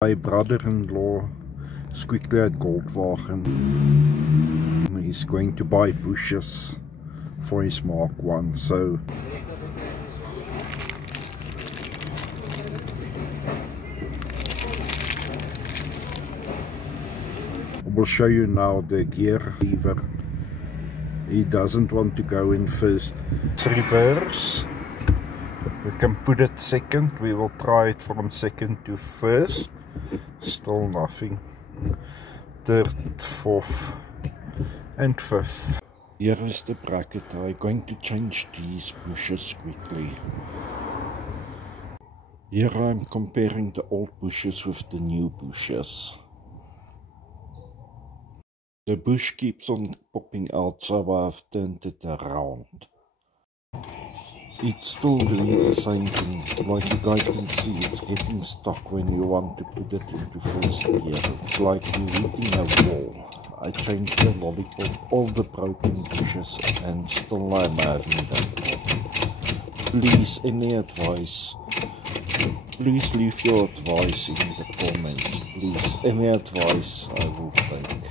My brother-in-law is quickly at Goldwagen. He's going to buy bushes for his Mark I, so I will show you now the gear lever. He doesn't want to go in first. It's reverse. We can put it second. We will try it from second to first. Still nothing. Third, fourth and fifth. Here is the bracket. I'm going to change these bushes quickly. Here I'm comparing the old bushes with the new bushes. The bush keeps on popping out, so I've turned it around. It's still doing the same thing. Like you guys can see, it's getting stuck when you want to put it into first gear. It's like you're hitting a wall. I changed the lollipop, all the broken bushes, and still I'm having that problem. Please, any advice? Please leave your advice in the comments. Please, any advice I will take.